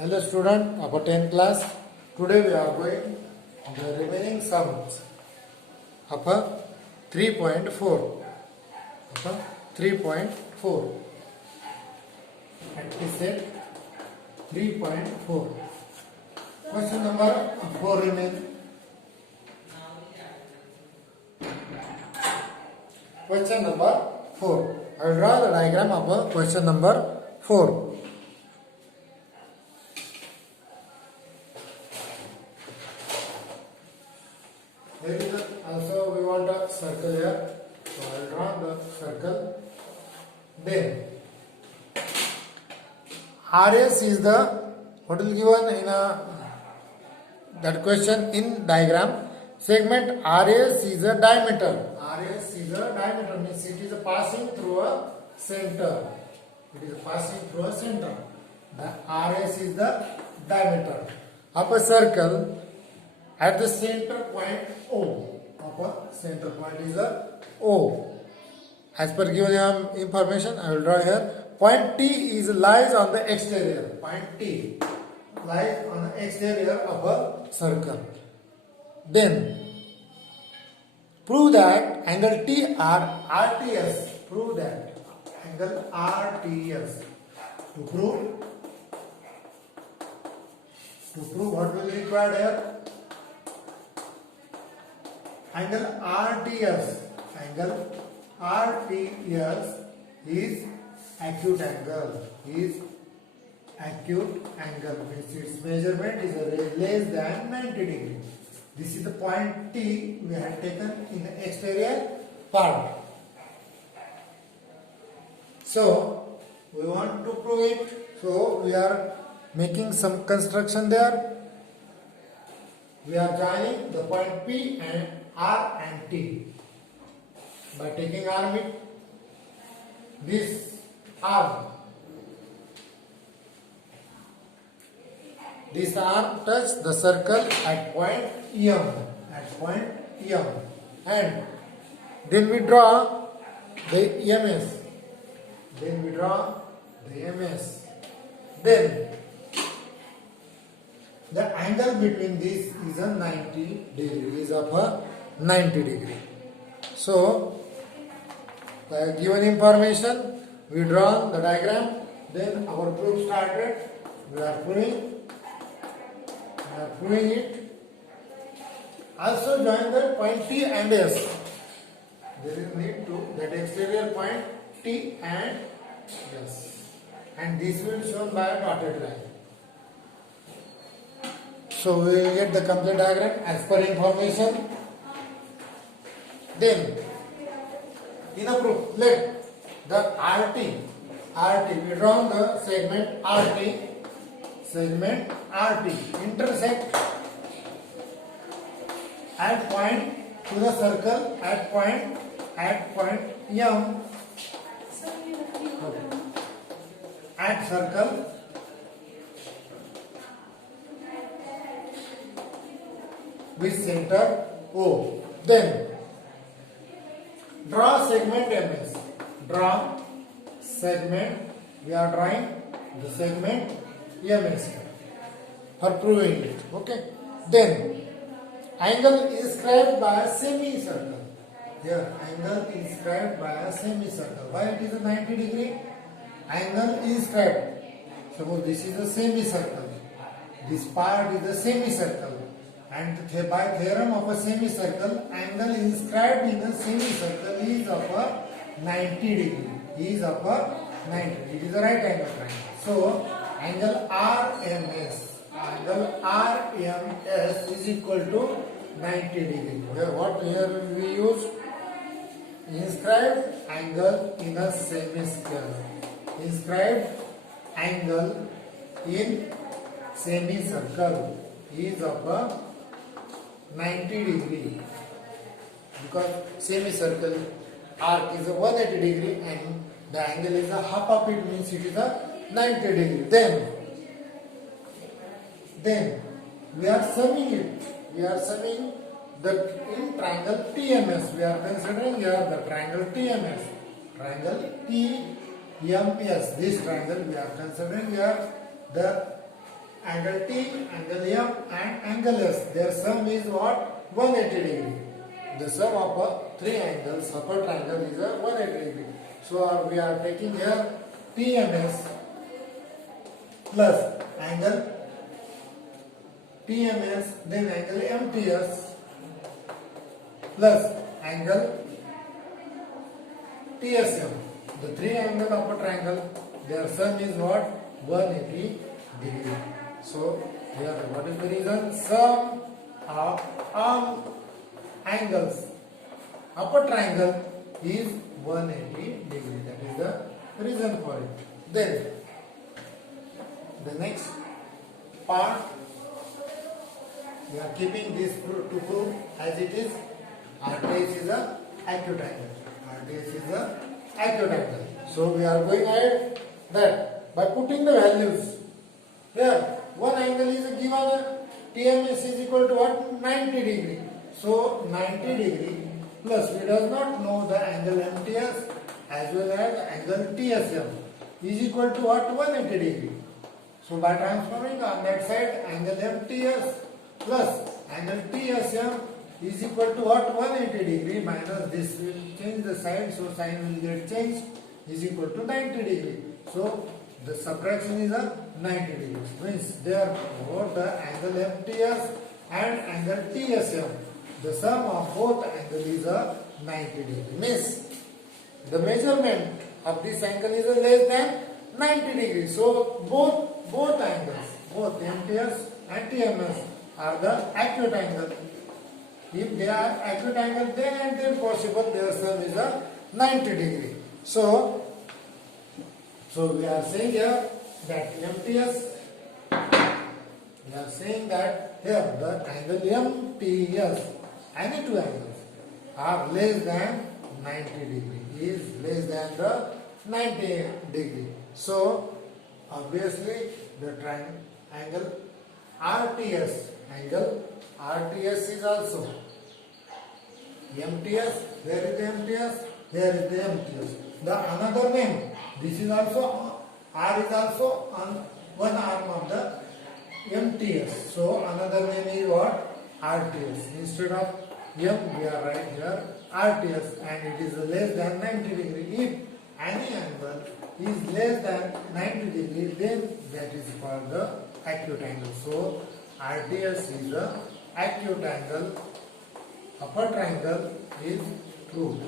Hello student of 10th class. Today we are going the remaining sums of a 3.4. Of a 3.4. At set 3.4. Question number 4 remains. Question number 4. I will draw the diagram of a question number 4. There is also we want a circle here, so I will draw the circle. Then RS is the what is given in that question in diagram. Segment RS is a diameter. RS is a diameter means it is passing through a center. It is passing through a center. The RS is the diameter of a circle. At the center point O, upper center point is a O. As per given information, I will draw here. Point T lies on the exterior. Point T lies on the exterior of a circle. Then prove that angle T are RTS. Prove that angle RTS. To prove what will be required here? Angle RTS is acute angle. Means its measurement is less than 90 degree. This is the point T we have taken in the exterior part. So we want to prove it. So we are making some construction there. We are joining the point P and R and T by taking arm with this arm. This arm touch the circle at point M. And then we draw the EMS. Then the angle between this is a 90 degree. Is of a 90 degree. So, by given information, we draw the diagram. Then our proof started. We are proving it. Also join the point T and S. There is need to that exterior point T and S, and this will be shown by a dotted line. So we will get the complete diagram as per information. Then, in a proof, let the RT, we draw the segment RT, intersect at point to the circle at point M, at circle with center O. Then draw segment MS. We are drawing the segment MS for proving it. Okay. Then angle is described by a semicircle. Here angle is described by a semicircle. Why it is a 90 degree? Angle is described. Suppose this is a semicircle. This part is a semicircle. And by theorem of a semicircle, angle inscribed in a semicircle is of a 90 degree. It is a right angle triangle. So, angle RMS is equal to 90 degree. What here we use? Inscribed angle in a semicircle. Inscribed angle in semicircle is of a 90 degree, because semicircle arc is a 180 degree and the angle is a half of it, means it is a 90 degree. Then we are summing it. We are summing the in triangle TMS. We are considering here the triangle TMS. Triangle TMS. This triangle we are considering here the angle T, angle M and angle S. Their sum is what? 180 degree. The sum of three angles, upper triangle is a 180 degree. So we are taking here TMS plus angle TMS, then angle MTS plus angle TSM. The three angle upper triangle, their sum is what? 180 degree. So here what is the reason? Sum of all angles upper triangle is 180 degree. That is the reason for it. Then the next part, we are keeping this to prove as it is. RTS is a acute angle. RTS is a acute angle. So we are going ahead that by putting the values here, one angle is given, TMS is equal to what? 90 degree. So 90 degree plus we does not know the angle MTS as well as angle TSM is equal to what? 180 degree. So by transforming on that side, angle MTS plus angle TSM is equal to what? 180 degree minus this will change the side, so sign will get changed, is equal to 90 degree. So the subtraction is a 90 degree. Means therefore the angle MTS and angle TSM, the sum of both angle is a 90 degree. Means the measurement of this angle is less than 90 degrees. So both angles, both MTS and TMS are the acute angle. If they are acute angle, then and then possible their sum is a 90 degree. So we are saying here that MTS, we are saying that here the angle MTS, any two angles are less than 90 degree, is less than the 90 degree. So obviously the angle RTS is also MTS. Where is the MTS? Here is the MTS. The another name. This is also R is also on one arm of the MTS. So another name is what? RTS. Instead of M, we are right here RTS, and it is less than 90 degree. If any angle is less than 90 degree, then that is called the acute angle. So RTS is the acute angle. Upper triangle is proved.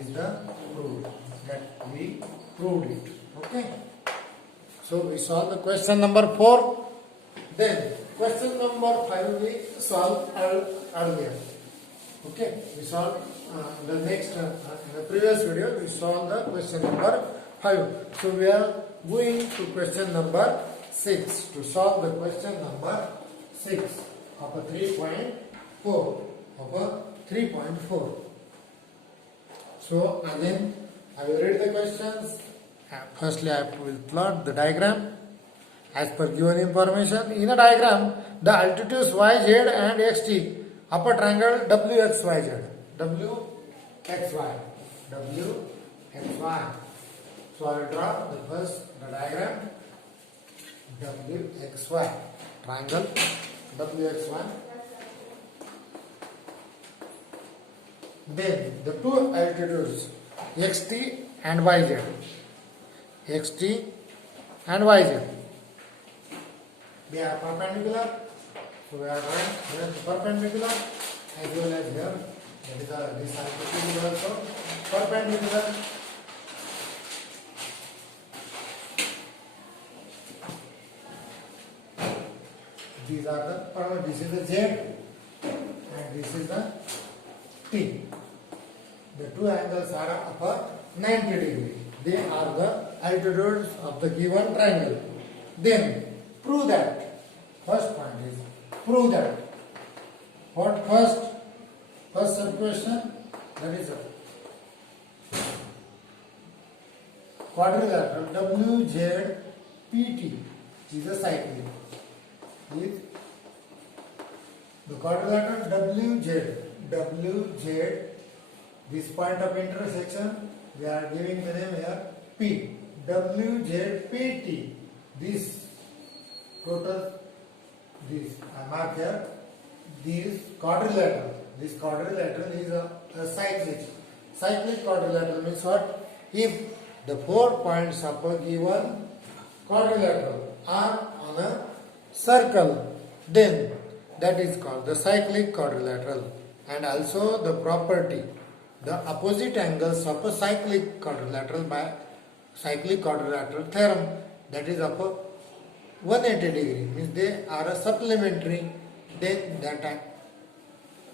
Is the proved that we proved it. Okay. So we solved the question number 4. Then question number 5 we solved earlier. Okay. We solved the next in the previous video we solved the question number 5. So we are going to question number 6 to solve the question number 6 of a 3.4 of a 3.4. So again I will read the questions. Firstly I will plot the diagram as per given information. In a diagram the altitudes yz and xt, upper triangle wxyz, wxy. So I will draw the diagram wxy, triangle wxy. Then the two altitudes xt and yz, they are perpendicular. So we are drawing here perpendicular as well as here. That is this altitude is also perpendicular. These are the this is the Z and this is the T. The two angles are upper 90 degree. They are the altitudes of the given triangle. Then prove that. First point is prove that. What first sub question? That is a quadrilateral WZPT is a cyclic. Is the quadrilateral WZ, this point of intersection we are giving the name here P. WZPT, this total this I mark here this quadrilateral. This quadrilateral is a cyclic quadrilateral means what? If the 4 points of a given quadrilateral are on a circle, then that is called the cyclic quadrilateral. And also the property, the opposite angles of a cyclic quadrilateral by cyclic quadrilateral theorem, that is of a 180 degree, means they are a supplementary, then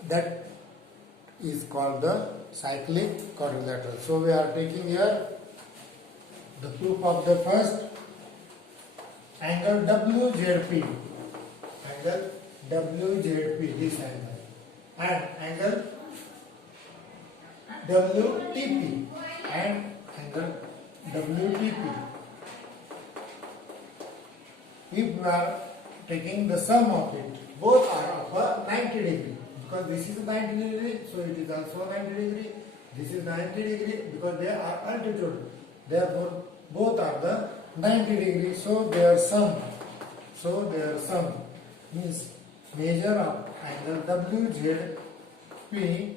that is called the cyclic quadrilateral. So we are taking here the proof of the first angle WZP, angle WZP, this angle, and angle WTP and angle WTP. If we are taking the sum of it, both are of a 90 degree, because this is 90 degree, so it is also 90 degree. This is 90 degree because they are altitude. Therefore, both are the 90 degree. So their sum means measure of angle WZP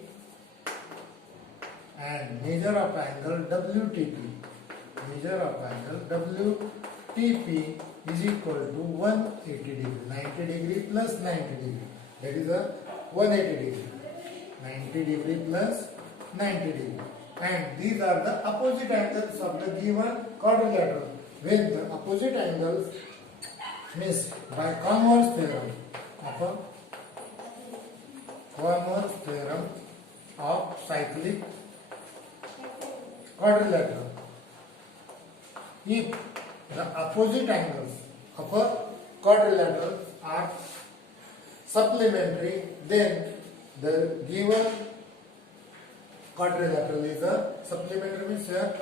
and measure of angle WTP. Measure of angle WTP is equal to 180 degree. 90 degree plus 90 degree. That is a 180 degree. 90 degree plus 90 degree. And these are the opposite angles of the given quadrilateral. When the opposite angles means by Converse theorem of cyclic quadrilateral. If the opposite angles of a quadrilateral are supplementary, then the given quadrilateral is a supplementary, means here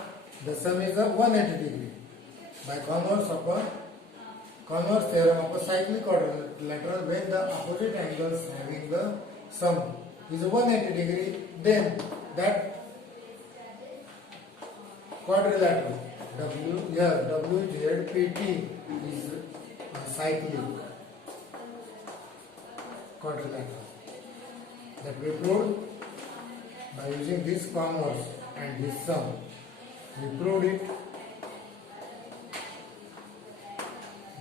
the sum is a 180 degree. By converse theorem of a cyclic quadrilateral, when the opposite angles having the sum is 180 degree, then that quadrilateral WZPT is a cyclic quadrilateral. That we proved by using this converse and this sum. We proved it.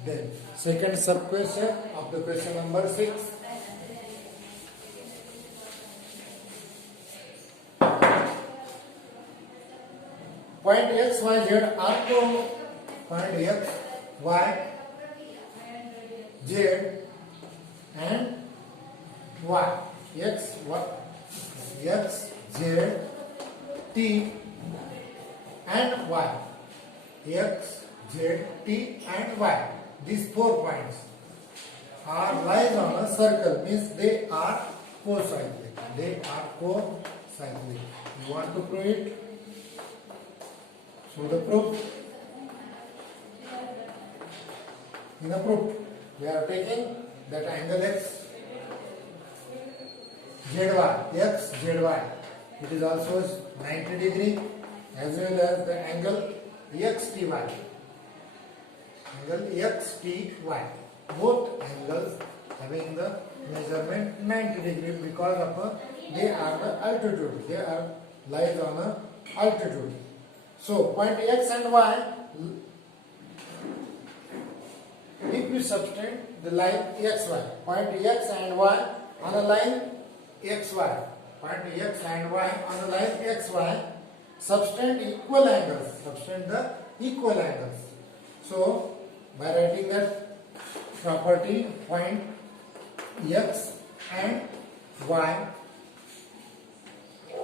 Then second sub question of the question number 6. Point X, Y, Z are to point X, Y, Z and Y. X, Z, T and Y. X, Z, T and Y. These 4 points are lies on a circle, means they are co-cyclic. You want to prove it? So the proof. In the proof, we are taking that angle X, ZY. It is also 90 degree, as well as the angle XTY. Angle XTY. Both angles having the measurement 90 degree because of they are the altitude. They are lies on a altitude. So point X and Y, if you subtend the line XY, point X and Y on a line XY, point X and Y on a line XY, subtend equal angles, So by writing that property, point X and Y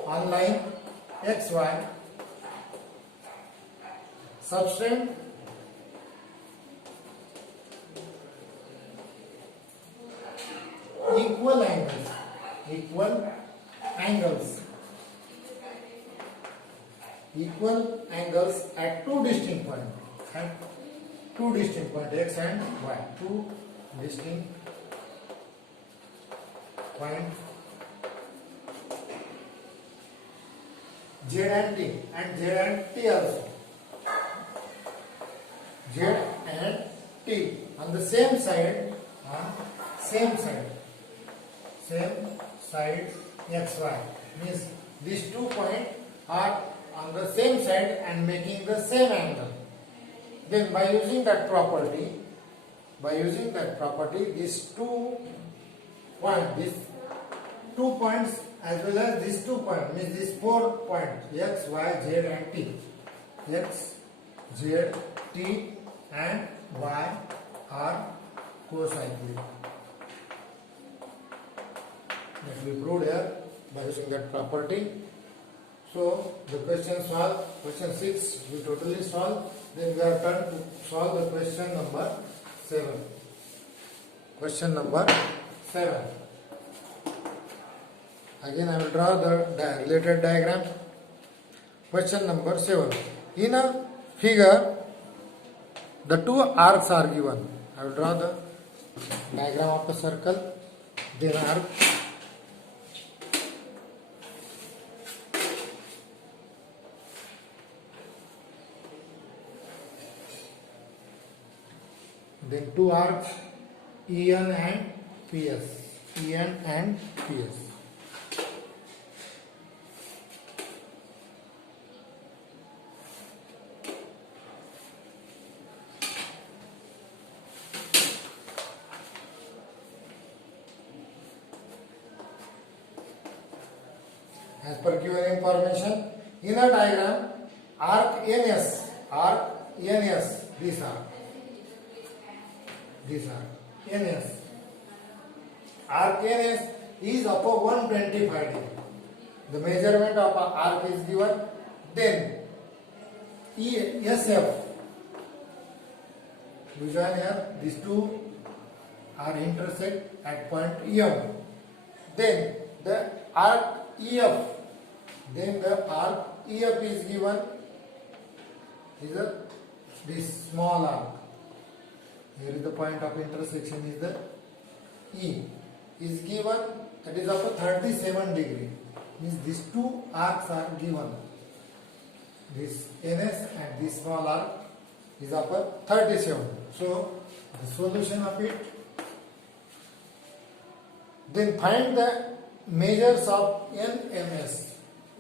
on line XY subtend equal angles at two distinct points, X and Y, two distinct points Z and T, and Z and T also. on the same side, same side xy, means these 2 points are on the same side and making the same angle. Then by using that property, these 2 points as well as these 2 points, means these 4 points x, y, z and t, x, z, t and y are cocyclic. That we proved here by using that property. So the question solved. Question 6 we totally solved. Then we are turned to solve the question number 7. Question number 7. Again I will draw the related diagram. Question number 7. In a figure, the 2 arcs are given. I will draw the diagram of the circle, then arc. Then 2 arcs, EN and PS. EN and PS. As per given information, in a diagram, arc NS, these are NS. Arc NS is upon 125 degree. The measurement of an arc is given. Then SF, we join here, these 2 are intersect at point M. Then the arc EF, is given, this small arc. Here is the point of intersection, is the E is given, that is of 37 degree. Means these 2 arcs are given. This NS and this small arc is of 37. So the solution of it. Then find the measures of NMS.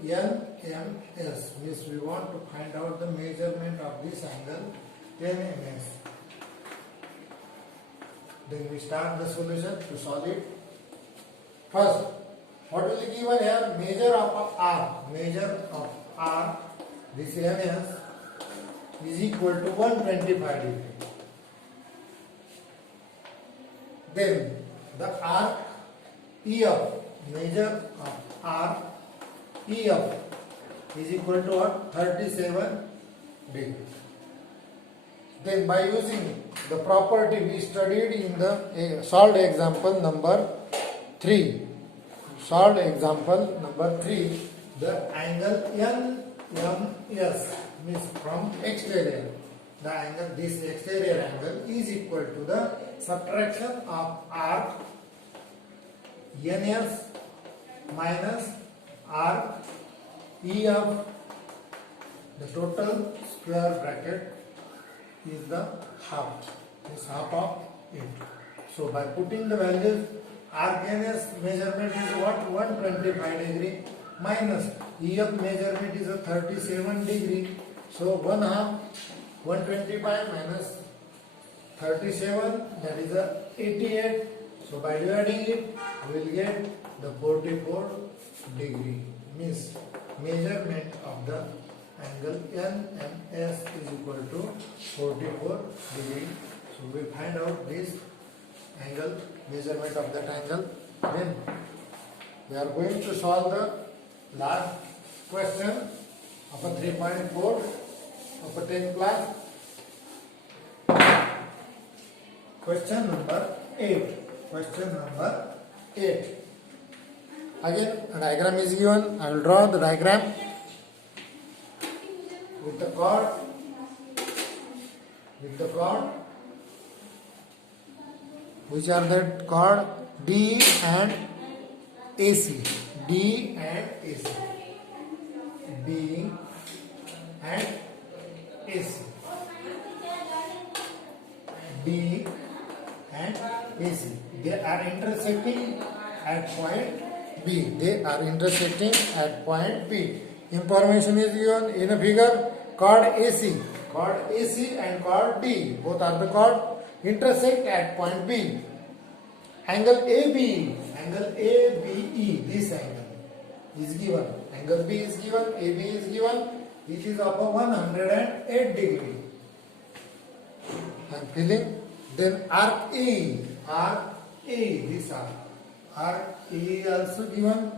NMS means we want to find out the measurement of this angle NMS. Then we start the solution to solve it. First, what will be given here? Measure of arc. Measure of arc, this NS is equal to 125 degree. Then the arc EF, measure of arc EF is equal to what? 37 degree. Then by using the property we studied in the solved example number 3. Solved example number 3, the angle NMS means from exterior. The angle, this exterior angle is equal to the subtraction of arc NS minus arc EF. The total square bracket is the half. Is half of it. So by putting the values, arc NS measurement is what? 125 degree minus EF measurement is a 37 degree. So 1 half 125 minus 37, that is a 88. So by dividing it, we will get the 44 degree. Means measurement of the angle NMS is equal to 44 degree. So we find out this angle, measurement of that angle. Then we are going to solve the last question of a 3.4 of a 10th class. Question number 8. Question number 8. Again, a diagram is given. I will draw the diagram with the chord. Which are the chord D and AC. D and AC. D and AC. D and AC. They are intersecting at point B. They are intersecting at point B. Information is given in a figure. Chord AC. Chord AC and chord D. Both are the chord intersect at point B. Angle ABE. Angle ABE. This angle is given. Angle B is given. AB is given. It is of a 108 degree. I am filling. Then arc A. Arc A. This arc. Arc A is also given.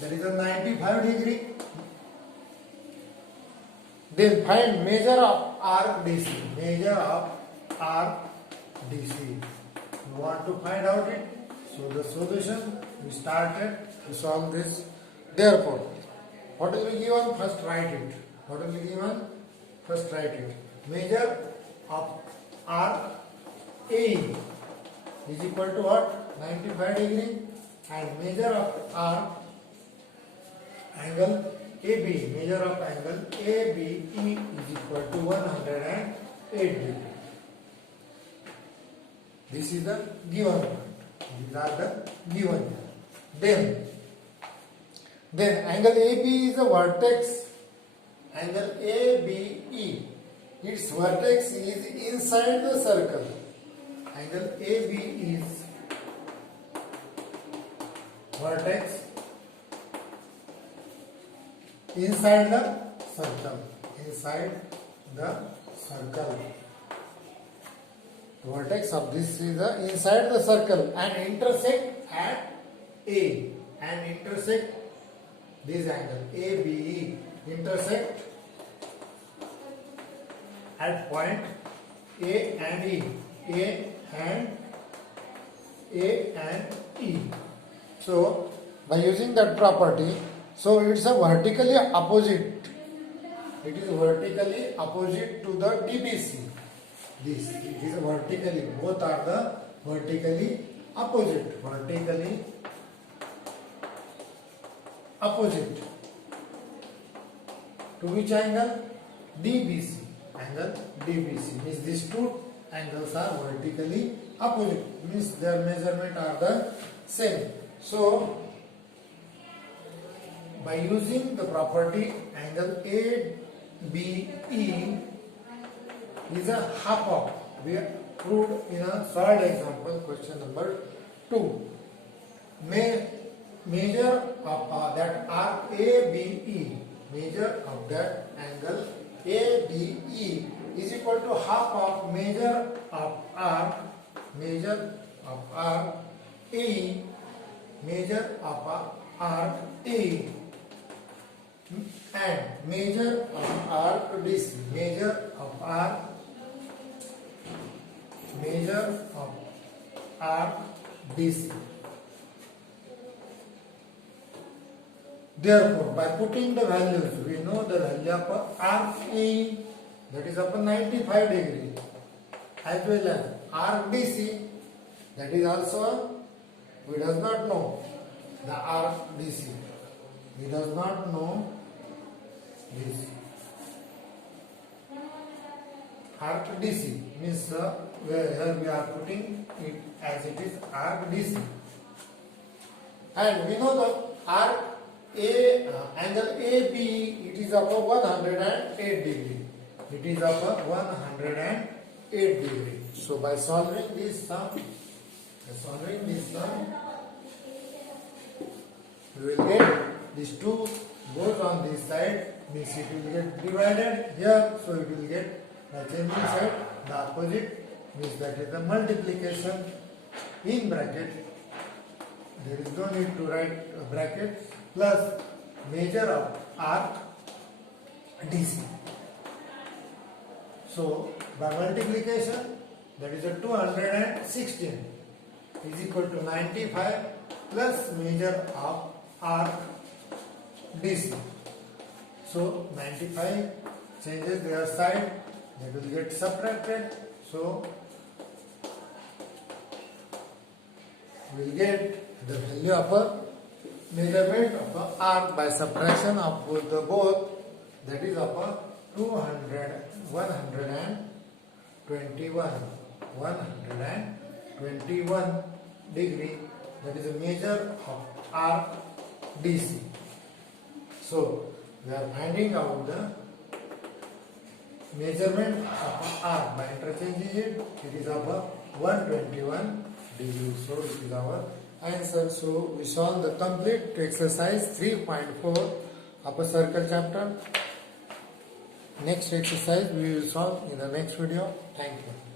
That is a 95 degree. Then find measure of arc DC. Measure of arc DC. You want to find out it? So the solution, we started to solve this. Therefore, what will be given? First write it. What will be given? First write it. Measure of arc A is equal to what? 95 degree. And measure of arc angle AB. Measure of angle ABE is equal to 108 degree. This is the given point. These are the given. Then angle AB is a vertex. Angle ABE. Its vertex is inside the circle. Angle AB is vertex inside the circle. Inside the circle. The vertex of this is the inside the circle and intersect at A and intersect this angle ABE, intersect at point A and E. A and E. So by using that property, so it's a vertically opposite. It is vertically opposite to the DBC. This it is vertically. Both are the vertically opposite. Vertically opposite to which angle? DBC. Angle DBC means these two angles are vertically opposite. Means their measurement are the same. So by using the property angle ABE is a half of. We have proved in a solid example, question number 2. Measure of that arc ABE, measure of that angle ABE is equal to half of measure of arc A, measure of arc A, and measure of arc DC, measure of arc DC. Therefore, by putting the values, we know the value of arc A, that is upon 95 degree, as well as arc DC, that is also, we does not know the arc DC. We does not know this. Arc DC means here we are putting it as it is arc DC. And we know the arc angle AB, it is of a 108 degree. It is of a 108 degree. So by solving this sum, we will get these two goes on this side, means it will get divided here, so it will get the changing side, the opposite, means that is the multiplication in bracket. There is no need to write a bracket, plus measure of arc DC. So by multiplication, that is a 216 is equal to 95 plus measure of arc DC. So 95 changes their side, that will get subtracted. So we will get the value of a measurement of a arc by subtraction of both, that is of a 121. 121 degree. That is a measure of arc DC. So we are finding out the measurement of an arc by interchanging it. It is about 121 degree. So it is our answer. So we solve the complete exercise 3.4 of a circle chapter. Next exercise we will solve in the next video. Thank you.